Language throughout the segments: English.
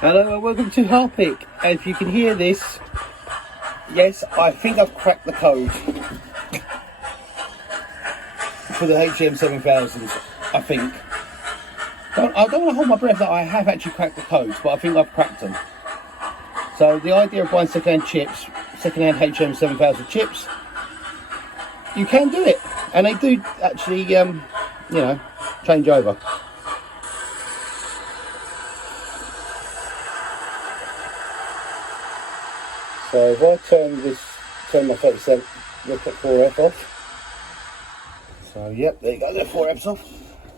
Hello and welcome to Harpic. As you can hear this, yes, I think I've cracked the code for the HM7000s, I think. I don't want to hold my breath that I have actually cracked the codes, but I think I've cracked them. So the idea of buying second-hand chips, second-hand HM7000 chips, you can do it. And they do actually, you know, change over. So if I turn my 30% look at 4F off. So yep, there you go, the 4F's off.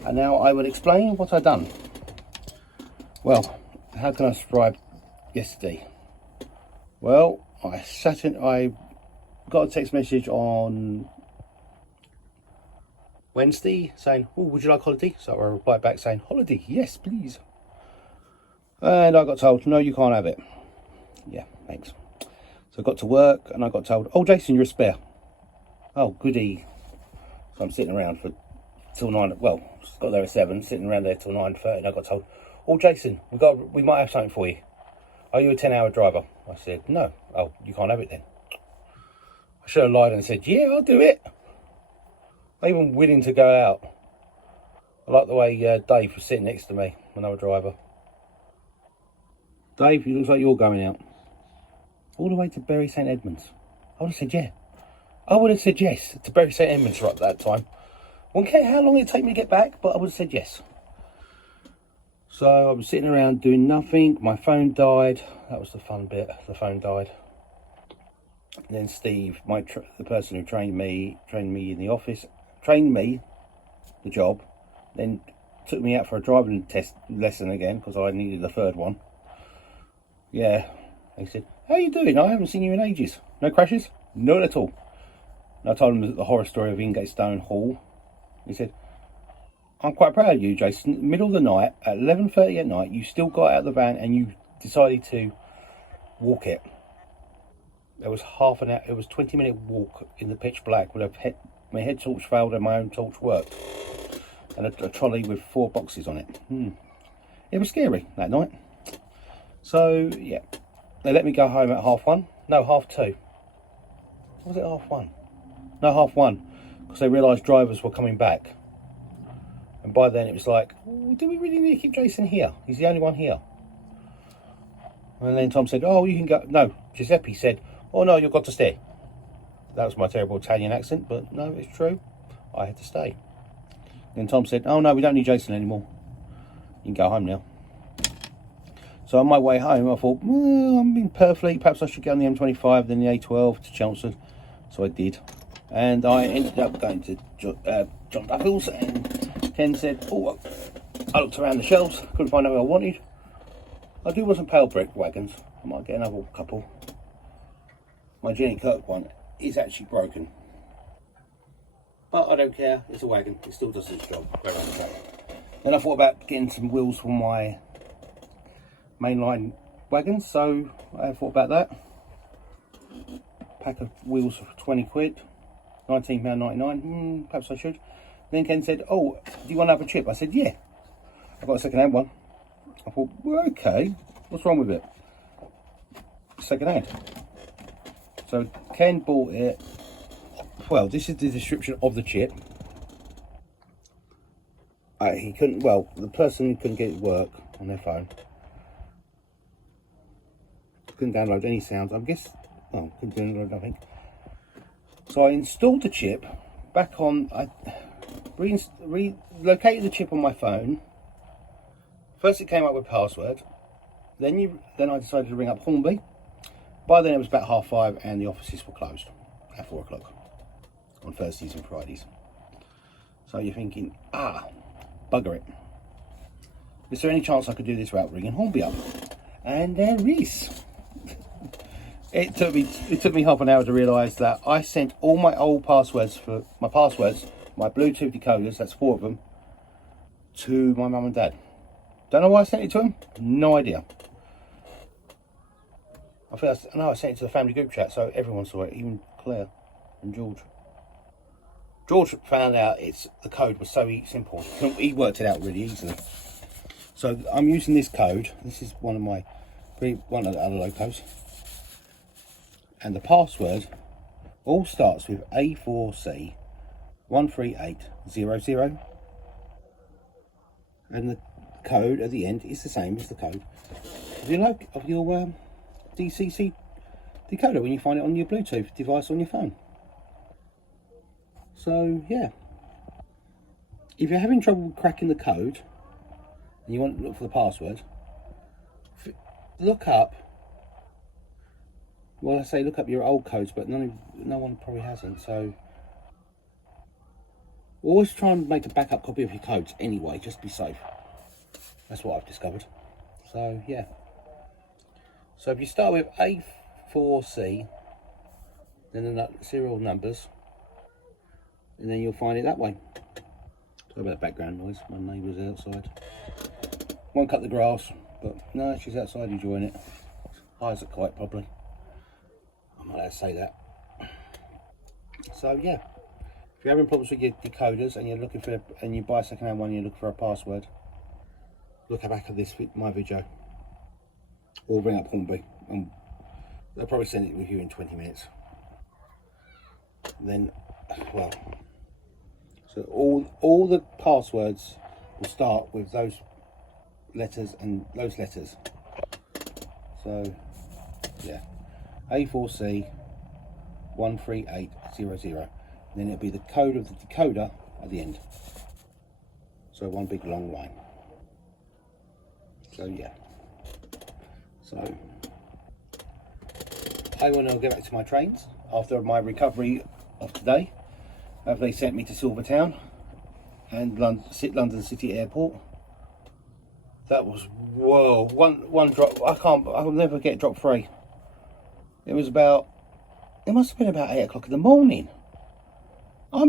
And now I will explain what I've done. Well, how can I describe yesterday? Well, I got a text message on Wednesday saying, oh, would you like holiday? So I replied back saying, holiday, yes, please. And I got told, no, you can't have it. Yeah, thanks. So I got to work and I got told, oh, Jason, you're a spare. Oh, goody. So I'm sitting around till 9, well, got there at 7, sitting around there till 9:30, and I got told, oh, Jason, we might have something for you. Are you a 10-hour driver? I said, no. Oh, you can't have it then. I should have lied and said, yeah, I'll do it. I'm even willing to go out. I like the way Dave was sitting next to me, another driver. Dave, it looks like you're going out. All the way to Bury St Edmunds. I would have said yeah. I would have said yes to Bury St Edmunds right at that time. Wouldn't care how long it'd take me to get back, but I would have said yes. So I was sitting around doing nothing. My phone died. That was the fun bit. The phone died. And then Steve, the person who trained me in the office, trained me the job, then took me out for a driving test lesson again because I needed the third one. Yeah, he said, how are you doing? I haven't seen you in ages. No crashes? None at all. And I told him the horror story of Ingatestone Hall. He said, I'm quite proud of you, Jason. Middle of the night, at 11:30 at night, you still got out of the van and you decided to walk it. There was half an hour, it was 20-minute walk in the pitch black with my head torch failed and my own torch worked. And a trolley with 4 boxes on it. It was scary that night. So, yeah. They let me go home at 1:30. No, 1:30. Was it 1:30? No, 1:30. Because they realised drivers were coming back. And by then it was like, oh, do we really need to keep Jason here? He's the only one here. And then Tom said, oh, you can go. No, Giuseppe said, oh no, you've got to stay. That was my terrible Italian accent, but no, it's true. I had to stay. Then Tom said, oh no, we don't need Jason anymore. You can go home now. So on my way home, I thought, well, I'm in Purfleet. Perhaps I should go on the M25, then the A12 to Chelmsford. So I did. And I ended up going to John Duffels, and Ken said, oh, I looked around the shelves, couldn't find anything I wanted. I do want some pale brick wagons. I might get another couple. My Jenny Kirk one is actually broken. But I don't care, it's a wagon, it still does its job. Go around the track. Then I thought about getting some wheels for my mainline wagons, so I thought about that. Pack of wheels for 20 quid, £19.99, perhaps I should. Then Ken said, oh, do you want to have a chip? I said, yeah. I got a second-hand one. I thought, well, okay, what's wrong with it? Second-hand. So Ken bought it. Well, this is the description of the chip. He couldn't, well, the person couldn't get it to work on their phone. Couldn't download any sounds. I guess, oh, couldn't download nothing. So I installed the chip back on, I relocated the chip on my phone. First it came up with password. Then I decided to ring up Hornby. By then it was about 5:30 and the offices were closed at 4 o'clock on Thursdays and Fridays. So you're thinking, bugger it. Is there any chance I could do this without ringing Hornby up? And there is. It took me half an hour to realise that I sent all my old passwords my Bluetooth decoders, that's 4 of them, to my mum and dad. Don't know why I sent it to them, no idea. I sent it to the family group chat so everyone saw it, even Claire and George. George found out the code was so simple. He worked it out really easily. So I'm using this code. This is one of the other locos, and the password all starts with A4C 13800, and the code at the end is the same as the code of your DCC decoder when you find it on your Bluetooth device on your phone. So yeah, if you're having trouble cracking the code and you want to look for the password, look up, well, I say look up your old codes, but no one probably hasn't, so always try and make a backup copy of your codes anyway, just to be safe. That's what I've discovered. So yeah, so if you start with A4C, then the serial numbers, and then you'll find it that way. Sorry about the background noise, my neighbour's outside. Won't cut the grass, but no, she's outside enjoying it. Eyes are quiet, probably. I'm not allowed to say that. So yeah, if you're having problems with your decoders and you're looking for, and you buy a second-hand one and you're looking for a password, look back at my video, or ring up Hornby, and they'll probably send it with you in 20 minutes. Then, well, so all the passwords will start with those letters and those letters. So yeah, A4C 13800. Then it'll be the code of the decoder at the end. So one big long line. So yeah. So I want to get back to my trains after my recovery of today. They sent me to Silvertown and London City Airport. That was, whoa, one drop. I'll never get drop free. It must have been about 8 o'clock in the morning. I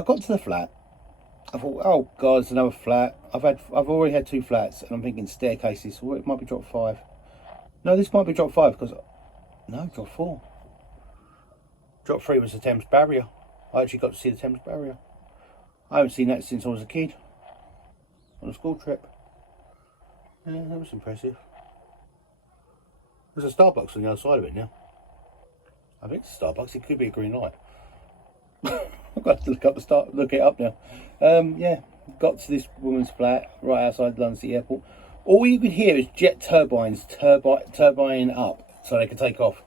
got to the flat. I thought, oh God, it's another flat. I've already had 2 flats, and I'm thinking staircases. Well, it might be drop 5. No, this might be drop 5 because, no, drop 4. Drop 3 was the Thames Barrier. I actually got to see the Thames Barrier. I haven't seen that since I was a kid on a school trip. Yeah, that was impressive. There's a Starbucks on the other side of it now. I think it's a Starbucks. It could be a green light. I've got to look it up now. Yeah, got to this woman's flat right outside London City Airport. All you could hear is jet turbines turbining up so they could take off.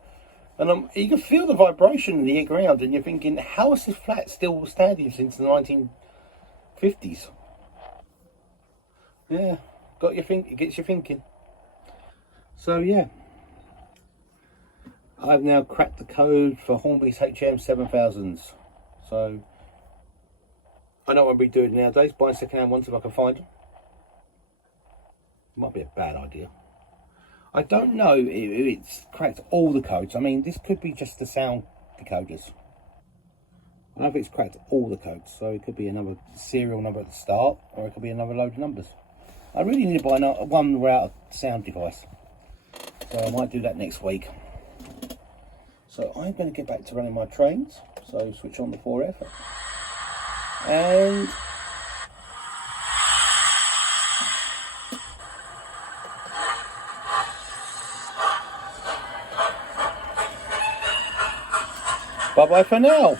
And you can feel the vibration in the ground, and you're thinking, how is this flat still standing since the 1950s? Yeah, it gets you thinking. So yeah, I've now cracked the code for Hornby's HM7000s. So I know what I'll be doing nowadays, buying second-hand ones if I can find them. Might be a bad idea. I don't know if it's cracked all the codes. I mean, this could be just the sound decoders. I don't know if it's cracked all the codes, so it could be another serial number at the start, or it could be another load of numbers. I really need to buy one without a sound device, so I might do that next week. So I'm going to get back to running my trains, so switch on the 4F, and bye-bye for now.